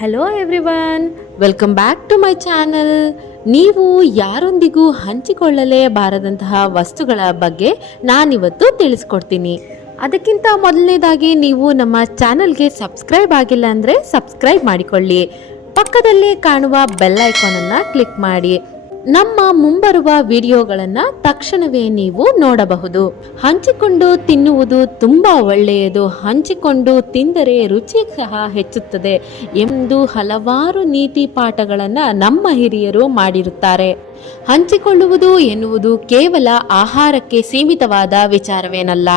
Hello everyone welcome back to my channel ನೀವು ಯಾರೊಂದಿಗೂ ಹಂಚಿಕೊಳ್ಳಲೇ ಬಾರದಂತಹ ವಸ್ತುಗಳ ಬಗ್ಗೆ ನಾನಿವತ್ತು ತಿಳಿಸ್ಕೊಡ್ತೀನಿ. ಅದಕ್ಕಿಂತ ಮೊದಲನೇದಾಗಿ ನೀವು ನಮ್ಮ ಚಾನಲ್ಗೆ ಸಬ್ಸ್ಕ್ರೈಬ್ ಆಗಿಲ್ಲ ಅಂದರೆ ಸಬ್ಸ್ಕ್ರೈಬ್ ಮಾಡಿಕೊಳ್ಳಿ. ಪಕ್ಕದಲ್ಲೇ ಕಾಣುವ ಬೆಲ್ ಐಕಾನನ್ನು ಕ್ಲಿಕ್ ಮಾಡಿ. ನಮ್ಮ ಮುಂಬರುವ ವಿಡಿಯೋಗಳನ್ನು ತಕ್ಷಣವೇ ನೀವು ನೋಡಬಹುದು. ಹಂಚಿಕೊಂಡು ತಿನ್ನುವುದು ತುಂಬ ಒಳ್ಳೆಯದು. ಹಂಚಿಕೊಂಡು ತಿಂದರೆ ರುಚಿ ಸಹ ಹೆಚ್ಚುತ್ತದೆ ಎಂದು ಹಲವಾರು ನೀತಿ ಪಾಠಗಳನ್ನು ನಮ್ಮ ಹಿರಿಯರು ಮಾಡಿರುತ್ತಾರೆ. ಹಂಚಿಕೊಳ್ಳುವುದು ಎನ್ನುವುದು ಕೇವಲ ಆಹಾರಕ್ಕೆ ಸೀಮಿತವಾದ ವಿಚಾರವೇನಲ್ಲ.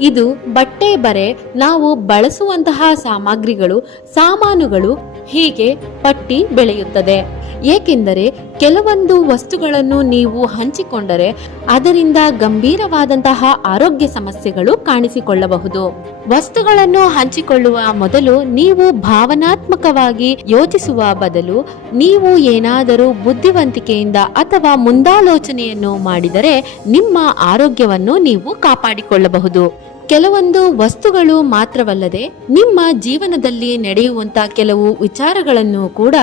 ಇದು ಬಟ್ಟೆ ಬರೆ ನಾವು ಬಳಸುವಂತಹ ಸಾಮಗ್ರಿಗಳು, ಸಾಮಾನುಗಳು ಹೀಗೆ ಪಟ್ಟಿ ಬೆಳೆಯುತ್ತದೆ. ಏಕೆಂದರೆ ಕೆಲವೊಂದು ವಸ್ತುಗಳನ್ನು ನೀವು ಹಂಚಿಕೊಂಡರೆ ಅದರಿಂದ ಗಂಭೀರವಾದಂತಹ ಆರೋಗ್ಯ ಸಮಸ್ಯೆಗಳು ಕಾಣಿಸಿಕೊಳ್ಳಬಹುದು. ವಸ್ತುಗಳನ್ನು ಹಂಚಿಕೊಳ್ಳುವ ಮೊದಲು ನೀವು ಭಾವನಾತ್ಮಕವಾಗಿ ಯೋಚಿಸುವ ಬದಲು ನೀವು ಏನಾದರೂ ಬುದ್ಧಿವಂತಿಕೆಯಿಂದ ಅಥವಾ ಮುಂದಾಲೋಚನೆಯನ್ನು ಮಾಡಿದರೆ ನಿಮ್ಮ ಆರೋಗ್ಯವನ್ನು ನೀವು ಕಾಪಾಡಿಕೊಳ್ಳಬಹುದು. ಕೆಲವೊಂದು ವಸ್ತುಗಳು ಮಾತ್ರವಲ್ಲದೆ ನಿಮ್ಮ ಜೀವನದಲ್ಲಿ ನಡೆಯುವಂತ ಕೆಲವು ವಿಚಾರಗಳನ್ನು ಕೂಡ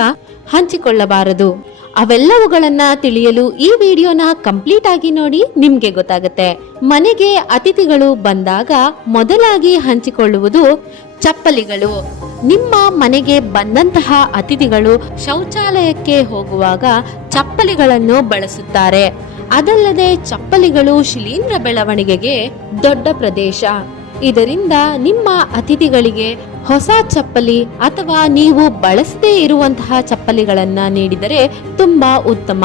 ಹಂಚಿಕೊಳ್ಳಬಾರದು. ಅವೆಲ್ಲವುಗಳನ್ನ ತಿಳಿಯಲು ಈ ವಿಡಿಯೋನ ಕಂಪ್ಲೀಟ್ ಆಗಿ ನೋಡಿ ನಿಮ್ಗೆ ಗೊತ್ತಾಗುತ್ತೆ. ಮನೆಗೆ ಅತಿಥಿಗಳು ಬಂದಾಗ ಮೊದಲಾಗಿ ಹಂಚಿಕೊಳ್ಳುವುದು ಚಪ್ಪಲಿಗಳು. ನಿಮ್ಮ ಮನೆಗೆ ಬಂದಂತಹ ಅತಿಥಿಗಳು ಶೌಚಾಲಯಕ್ಕೆ ಹೋಗುವಾಗ ಚಪ್ಪಲಿಗಳನ್ನು ಬಳಸುತ್ತಾರೆ. ಅದಲ್ಲದೆ ಚಪ್ಪಲಿಗಳು ಶಿಲೀಂಧ್ರ ಬೆಳವಣಿಗೆಗೆ ದೊಡ್ಡ ಪ್ರದೇಶ. ಇದರಿಂದ ನಿಮ್ಮ ಅತಿಥಿಗಳಿಗೆ ಹೊಸ ಚಪ್ಪಲಿ ಅಥವಾ ನೀವು ಬಳಸದೇ ಇರುವಂತಹ ಚಪ್ಪಲಿಗಳನ್ನ ನೀಡಿದರೆ ತುಂಬಾ ಉತ್ತಮ.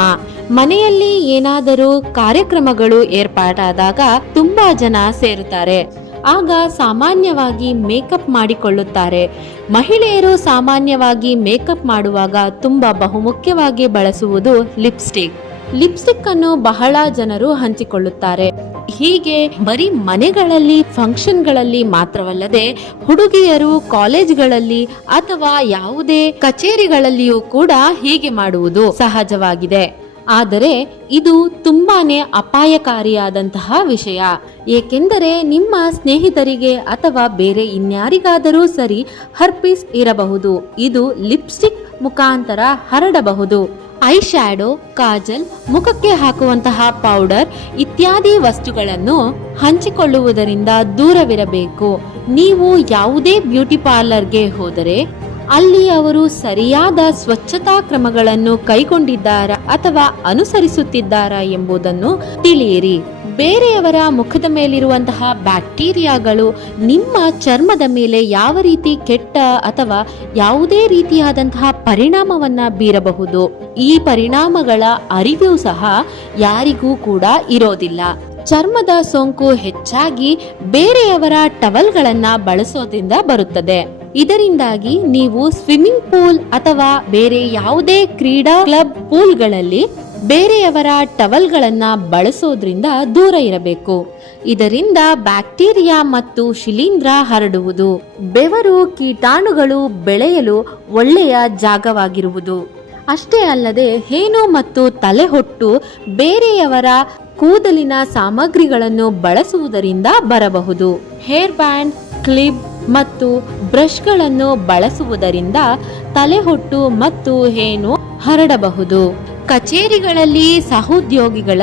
ಮನೆಯಲ್ಲಿ ಏನಾದರೂ ಕಾರ್ಯಕ್ರಮಗಳು ಏರ್ಪಾಟಾದಾಗ ತುಂಬಾ ಜನ ಸೇರುತ್ತಾರೆ. ಆಗ ಸಾಮಾನ್ಯವಾಗಿ ಮೇಕಪ್ ಮಾಡಿಕೊಳ್ಳುತ್ತಾರೆ. ಮಹಿಳೆಯರು ಸಾಮಾನ್ಯವಾಗಿ ಮೇಕಪ್ ಮಾಡುವಾಗ ತುಂಬಾ ಬಹುಮುಖ್ಯವಾಗಿ ಬಳಸುವುದು ಲಿಪ್ಸ್ಟಿಕ್. ಲಿಪ್ಸ್ಟಿಕ್ ಅನ್ನು ಬಹಳ ಜನರು ಹಂಚಿಕೊಳ್ಳುತ್ತಾರೆ. ಹೀಗೆ ಬರೀ ಮನೆಗಳಲ್ಲಿ, ಫಂಕ್ಷನ್ಗಳಲ್ಲಿ ಮಾತ್ರವಲ್ಲದೆ ಹುಡುಗಿಯರು ಕಾಲೇಜ್ಗಳಲ್ಲಿ ಅಥವಾ ಯಾವುದೇ ಕಚೇರಿಗಳಲ್ಲಿಯೂ ಕೂಡ ಹೀಗೆ ಮಾಡುವುದು ಸಹಜವಾಗಿದೆ. ಆದರೆ ಇದು ತುಂಬಾನೇ ಅಪಾಯಕಾರಿಯಾದಂತಹ ವಿಷಯ. ಏಕೆಂದರೆ ನಿಮ್ಮ ಸ್ನೇಹಿತರಿಗೆ ಅಥವಾ ಬೇರೆ ಇನ್ಯಾರಿಗಾದರೂ ಸರಿ ಹರ್ಪಿಸ್ ಇರಬಹುದು. ಇದು ಲಿಪ್ಸ್ಟಿಕ್ ಮುಖಾಂತರ ಹರಡಬಹುದು. ಐ ಶ್ಯಾಡೋ ಕಾಜಲ್, ಮುಖಕ್ಕೆ ಹಾಕುವಂತಹ ಪೌಡರ್ ಇತ್ಯಾದಿ ವಸ್ತುಗಳನ್ನು ಹಂಚಿಕೊಳ್ಳುವುದರಿಂದ ದೂರವಿರಬೇಕು. ನೀವು ಯಾವುದೇ ಬ್ಯೂಟಿ ಪಾರ್ಲರ್ಗೆ ಹೋದರೆ ಅಲ್ಲಿ ಅವರು ಸರಿಯಾದ ಸ್ವಚ್ಛತಾ ಕ್ರಮಗಳನ್ನು ಕೈಗೊಂಡಿದ್ದಾರಾ ಅಥವಾ ಅನುಸರಿಸುತ್ತಿದ್ದಾರಾ ಎಂಬುದನ್ನು ತಿಳಿಯಿರಿ. ಬೇರೆಯವರ ಮುಖದ ಮೇಲಿರುವಂತಹ ಬ್ಯಾಕ್ಟೀರಿಯಾಗಳು ನಿಮ್ಮ ಚರ್ಮದ ಮೇಲೆ ಯಾವ ರೀತಿ ಕೆಟ್ಟ ಅಥವಾ ಯಾವುದೇ ರೀತಿಯಾದಂತಹ ಪರಿಣಾಮವನ್ನ ಬೀರಬಹುದು. ಈ ಪರಿಣಾಮಗಳ ಅರಿವು ಸಹ ಯಾರಿಗೂ ಕೂಡ ಇರೋದಿಲ್ಲ. ಚರ್ಮದ ಸೋಂಕು ಹೆಚ್ಚಾಗಿ ಬೇರೆಯವರ ಟವಲ್ಗಳನ್ನ ಬಳಸೋದ್ರಿಂದ ಬರುತ್ತದೆ. ಇದರಿಂದಾಗಿ ನೀವು ಸ್ವಿಮ್ಮಿಂಗ್ ಪೂಲ್ ಅಥವಾ ಬೇರೆ ಯಾವುದೇ ಕ್ರೀಡಾ ಕ್ಲಬ್ ಪೂಲ್ಗಳಲ್ಲಿ ಬೇರೆಯವರ ಟವಲ್ಗಳನ್ನ ಬಳಸೋದ್ರಿಂದ ದೂರ ಇರಬೇಕು. ಇದರಿಂದ ಬ್ಯಾಕ್ಟೀರಿಯಾ ಮತ್ತು ಶಿಲೀಂಧ್ರ ಹರಡುವುದು, ಬೆವರು ಕೀಟಾಣುಗಳು ಬೆಳೆಯಲು ಒಳ್ಳೆಯ ಜಾಗವಾಗಿರುವುದು. ಅಷ್ಟೇ ಅಲ್ಲದೆ ಹೇನು ಮತ್ತು ತಲೆಹೊಟ್ಟು ಬೇರೆಯವರ ಕೂದಲಿನ ಸಾಮಗ್ರಿಗಳನ್ನು ಬಳಸುವುದರಿಂದ ಬರಬಹುದು. ಹೇರ್ ಬ್ಯಾಂಡ್, ಕ್ಲಿಪ್ ಮತ್ತು ಬ್ರಷ್ಗಳನ್ನು ಬಳಸುವುದರಿಂದ ತಲೆಹೊಟ್ಟು ಮತ್ತು ಹೇನು ಹರಡಬಹುದು. ಕಚೇರಿಗಳಲ್ಲಿ ಸಹೋದ್ಯೋಗಿಗಳ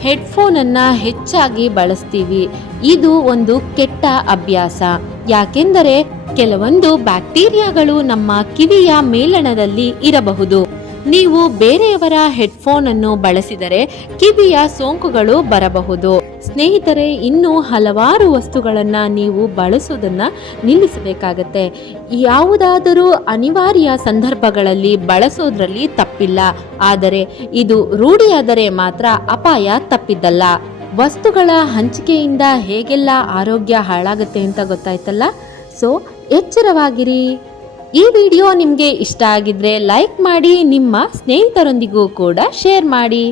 ಹೆಡ್ಫೋನ್ ಅನ್ನ ಹೆಚ್ಚಾಗಿ ಬಳಸ್ತೀವಿ. ಇದು ಒಂದು ಕೆಟ್ಟ ಅಭ್ಯಾಸ. ಯಾಕೆಂದರೆ ಕೆಲವೊಂದು ಬ್ಯಾಕ್ಟೀರಿಯಾಗಳು ನಮ್ಮ ಕಿವಿಯ ಮೇಲಣದಲ್ಲಿ ಇರಬಹುದು. ನೀವು ಬೇರೆಯವರ ಹೆಡ್ಫೋನ್ ಅನ್ನು ಬಳಸಿದರೆ ಕಿವಿಯ ಸೋಂಕುಗಳು ಬರಬಹುದು. ಸ್ನೇಹಿತರೆ, ಇನ್ನೂ ಹಲವಾರು ವಸ್ತುಗಳನ್ನು ನೀವು ಬಳಸೋದನ್ನ ನಿಲ್ಲಿಸಬೇಕಾಗತ್ತೆ. ಯಾವುದಾದರೂ ಅನಿವಾರ್ಯ ಸಂದರ್ಭಗಳಲ್ಲಿ ಬಳಸೋದ್ರಲ್ಲಿ ತಪ್ಪಿಲ್ಲ. ಆದರೆ ಇದು ರೂಢಿಯಾದರೆ ಮಾತ್ರ ಅಪಾಯ ತಪ್ಪಿದ್ದಲ್ಲ. ವಸ್ತುಗಳ ಹಂಚಿಕೆಯಿಂದ ಹೇಗೆಲ್ಲ ಆರೋಗ್ಯ ಹಾಳಾಗುತ್ತೆ ಅಂತ ಗೊತ್ತಾಯ್ತಲ್ಲ? ಸೊ ಎಚ್ಚರವಾಗಿರಿ. ಈ ವಿಡಿಯೋ ನಿಮಗೆ ಇಷ್ಟ ಆಗಿದ್ರೆ ಲೈಕ್ ಮಾಡಿ ನಿಮ್ಮ ಸ್ನೇಹಿತರೊಂದಿಗೂ ಕೂಡ ಶೇರ್ ಮಾಡಿ.